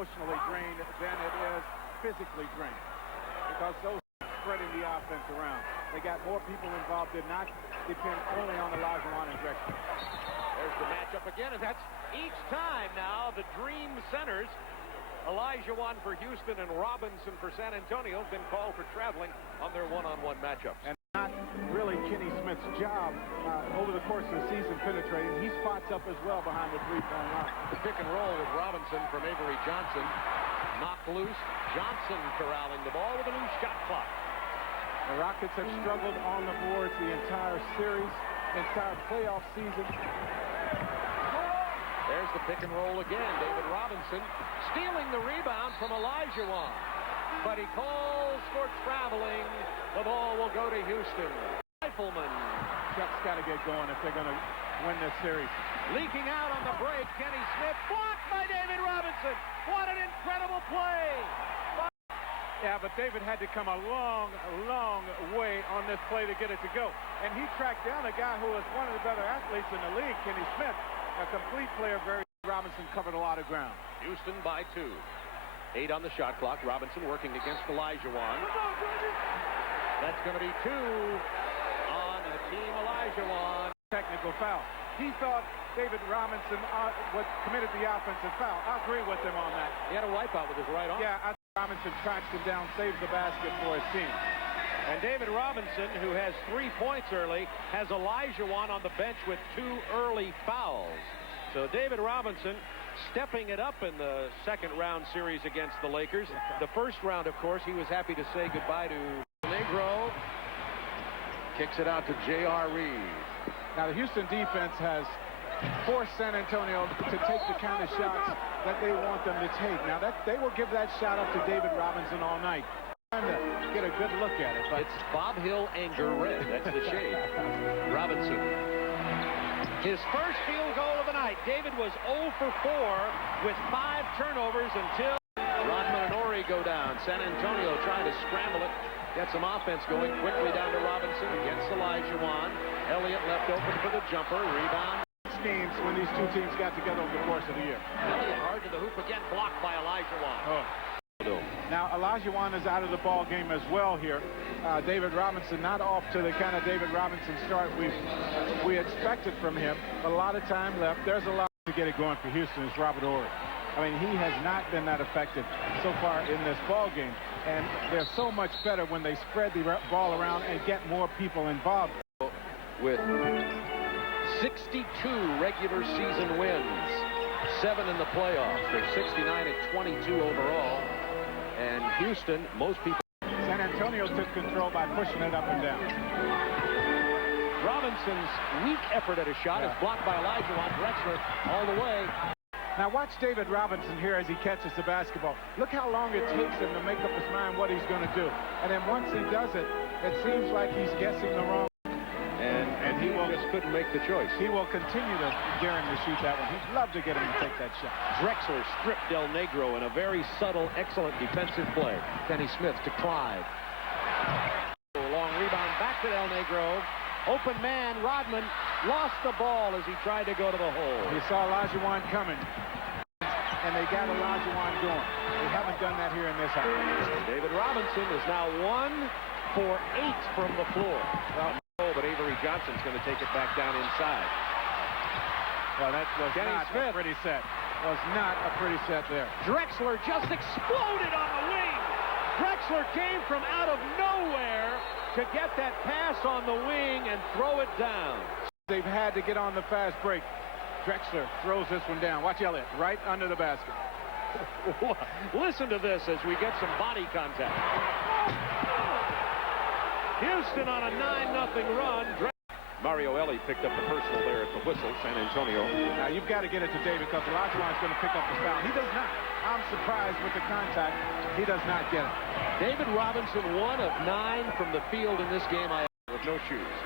emotionally drained than it is physically drained, because those are spreading the offense around. They got more people involved, did not depend only on Olajuwon and Drexler. There's the matchup again, and that's each time now the dream centers. Olajuwon for Houston and Robinson for San Antonio have been called for traveling on their one-on-one matchups. And not really Kenny Smith's job over the course of the season penetrating. He spots up as well behind the three-point line. The pick and roll with Robinson from Avery Johnson. Knocked loose. Johnson corralling the ball with a loose shot clock. The Rockets have struggled on the boards the entire series, entire playoff season. There's the pick and roll again. David Robinson stealing the rebound from Olajuwon. But he calls for traveling. The ball will go to Houston. Rifleman. Chuck's got to get going if they're going to win this series. Leaking out on the break. Kenny Smith blocked by David Robinson. What an incredible play. Yeah, but David had to come a long, long way on this play to get it to go. And he tracked down a guy who was one of the better athletes in the league, Kenny Smith. A complete player. Robinson covered a lot of ground. Houston by 2. 8 on the shot clock. Robinson working against Olajuwon. That's going to be 2 on Hakeem Olajuwon. Technical foul. He thought David Robinson committed the offensive foul. I agree with him on that. He had a wipeout with his right arm. Yeah, I think Robinson tracked him down, saved the basket for his team. And David Robinson, who has 3 points early, has Olajuwon on the bench with 2 early fouls. So David Robinson stepping it up in the second round series against the Lakers. The first round, of course, he was happy to say goodbye to Negro. Kicks it out to J.R. Reed. Now the Houston defense has forced San Antonio to take the kind of shots that they want them to take. Now they will give that shot up to David Robinson all night. Trying to get a good look at it. But it's Bob Hill Anger Red. That's the shade. Robinson. His first field goal of the night. David was 0 for 4 with 5 turnovers until Rodman and Horry go down. San Antonio trying to scramble it. Get some offense going quickly down to Robinson against Olajuwon. Elliott left open for the jumper. Rebound. Schemes when these two teams got together over the course of the year. Elliott hard to the hoop again. Blocked by Olajuwon. Now Olajuwon is out of the ball game as well here. David Robinson not off to the kind of David Robinson start we expected from him. A lot of time left. There's a lot to get it going for Houston. Is Robert Horry. I mean, he has not been that effective so far in this ball game, and they're so much better when they spread the ball around and get more people involved. With 62 regular season wins, 7 in the playoffs. They're 69 and 22 overall. And Houston, most people. San Antonio took control by pushing it up and down. Robinson's weak effort at a shot is blocked by Olajuwon. Drexler all the way. Now watch David Robinson here as he catches the basketball. Look how long it takes him to make up his mind what he's going to do. And then once he does it, it seems like he's guessing the wrong. And he just couldn't make the choice. He will continue to dare him to shoot that one. He'd love to get him to take that shot. Drexler stripped Del Negro in a very subtle, excellent defensive play. Kenny Smith to Clyde. Long rebound back to Del Negro. Open man, Rodman lost the ball as he tried to go to the hole. He saw Olajuwon coming, and they got Olajuwon going. They haven't done that here in this house. David Robinson is now 1 for 8 from the floor. But Avery Johnson's going to take it back down inside. Well, that was not a pretty set. Was not a pretty set there. Drexler just exploded on the wing. Drexler came from out of nowhere to get that pass on the wing and throw it down. They've had to get on the fast break. Drexler throws this one down. Watch Elliott right under the basket. Listen to this as we get some body contact. Houston on a 9-0 run. Mario Elie picked up the personal there at the whistle. San Antonio. Now you've got to get it to David because Olajuwon's going to pick up the foul. He does not. I'm surprised with the contact. He does not get it. David Robinson 1 of 9 from the field in this game with no shoes.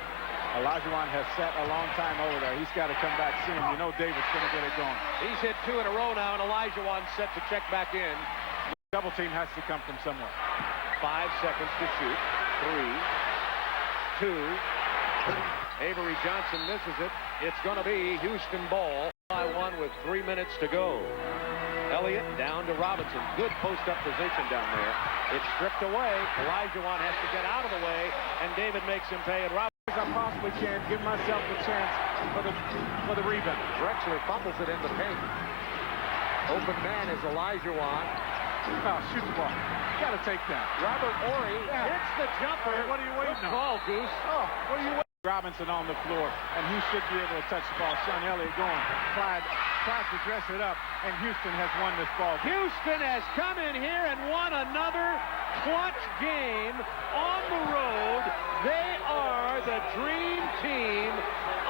Olajuwon has sat a long time over there. He's got to come back soon. You know David's going to get it going. He's hit 2 in a row now, and Olajuwon's set to check back in. Double team has to come from somewhere. 5 seconds to shoot. 3, 2. Avery Johnson misses it. It's going to be Houston ball by 1 with 3 minutes to go. Elliott down to Robinson. Good post-up position down there. It's stripped away. Olajuwon has to get out of the way, and David makes him pay. And Robinson, As I possibly can, give myself the chance for the rebound. Drexler fumbles it in the paint. Open man is Olajuwon. Oh, shoot the ball. You got to take that. Robert Horry hits the jumper. What are you waiting Good on? call, Goose. Oh, what are you waiting? Robinson on the floor, and he should be able to touch the ball. Sean Elliott going. Clyde tries to dress it up, and Houston has won this ball game. Houston has come in here and won another clutch game on the road. They are the dream team